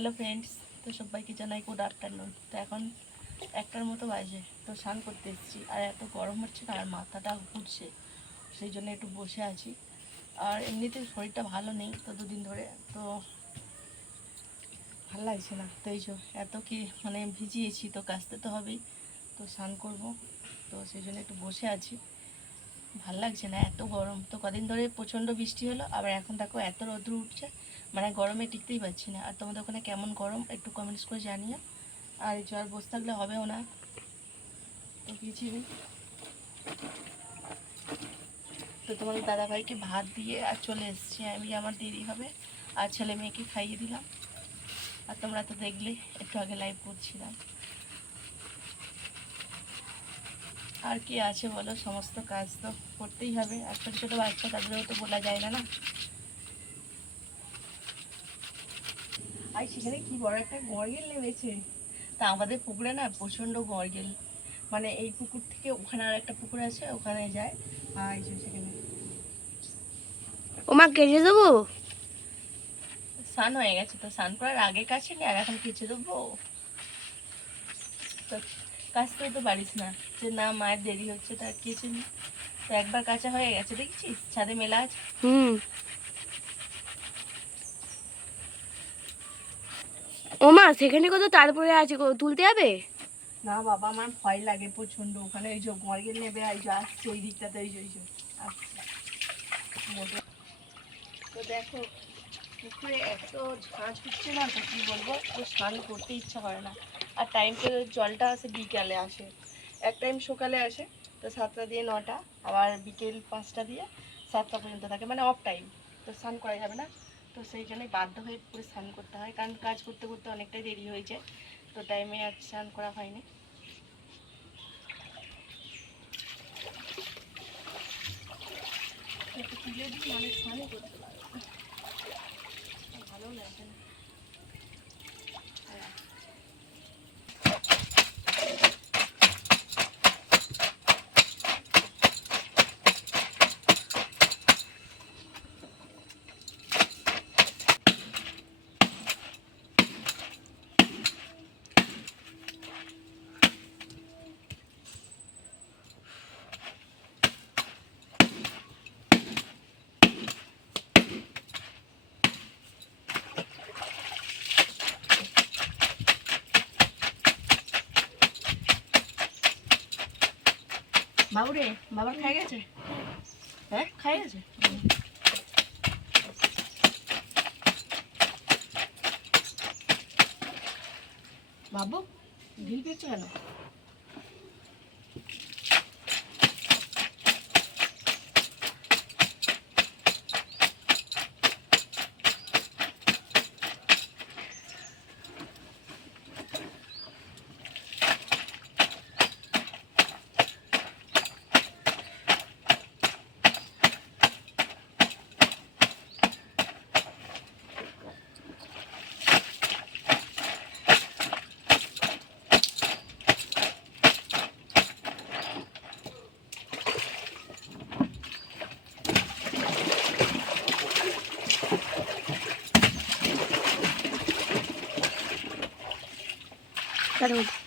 Hello friends তো সবাইকে জানাই গুড আফটারনুন তো এখন একটার মতো বাজে, তো স্নান করতে এসেছি। আর এত গরম হচ্ছে না, আর মাথাটা ঘুরছে, সেই জন্য একটু বসে আছি। আর এমনিতে শরীরটা ভালো নেই তো দুদিন ধরে, তো ভালো লাগছে না। তো এই এত কি মানে ভিজিয়েছি, তো কাচতে তো হবেই, তো স্নান করব। তো সেই জন্য একটু বসে আছি। ভালো লাগছে না, এত গরম। তো কদিন ধরে প্রচণ্ড বৃষ্টি হলো, আবার এখন দেখো এত রোদ্র উঠছে মানে গরমে টিকতেই পারছি না। আর তোমাদের ওখানে কেমন গরম, একটু কমেন্টস করে জানিও। আর এই জ্বর বসে থাকলে হবেও না। তো কিছু নেই তো তোমাদের দাদাভাইকে ভাত দিয়ে আর চলে এসেছি আমি, আমার দেরি হবে। আর ছেলে মেয়েকে খাইয়ে দিলাম। আর তোমরা তো দেখলে, একটু আগে লাইভ করছিলাম। আর কি আছে বলো? সমস্ত কাজ তো করতেই হবে। আর ছোটো ছোটো বাচ্চা তাদেরও তো বলা যায় না না? আর সেখানে কি বড় একটা গড়গেল নেমেছে। তা আমাদের পুকুরে না প্রচণ্ড গড়গেল মানে এই পুকুর থেকে ওখানে আর একটা পুকুর আছে ওখানে যায়। আর সেখানে। ওমা কেটে দেবো? স্নান হয়ে গেছে তো স্নান করার আগে কাছে নি আর এখন কেচে দেবো? তো কাচতেও তো পারিস না। যে না মায়ের দেরি হচ্ছে তা কেচে নি তো একবার কাঁচা হয়ে গেছে দেখছিস? ছাদে মেলা আছে। হুম। ওমা সেখানে কত তারপরে আছে তুলতে যাবে? না বাবা আমার ভয় লাগে প্রচণ্ড ওখানে ওই যে গড়গেল নেবে এই যে আসছে ওই দিকটাতে ওই যে ওই যে তো দেখো পুকুরে এত ঝাঁঝ উঠছে না তো কী বলব? তো স্নান করতে ইচ্ছা করে না। আর টাইমটা জলটা আসে বিকালে আসে। এক টাইম সকালে আসে, তো সাতটা দিয়ে নটা, আবার বিকেল পাঁচটা দিয়ে সাতটা পর্যন্ত থাকে মানে অফ টাইম তো স্নান করা যাবে না। তো সেই জন্যই বাধ্য হয়ে পুরো স্নান করতে হয়, কারণ কাজ করতে করতে অনেকটাই দেরি হয়ে যায়, তো টাইমে আর স্নান করা হয়নি। তুলে দিই অনেক স্নানই করতে পারবে ভালো লাগে না হ্যাঁ। বাবু রে বাবার খাই গেছে? হ্যাঁ খাই গেছে? বাবু ঢিল পেয়েছ কেন? Короче.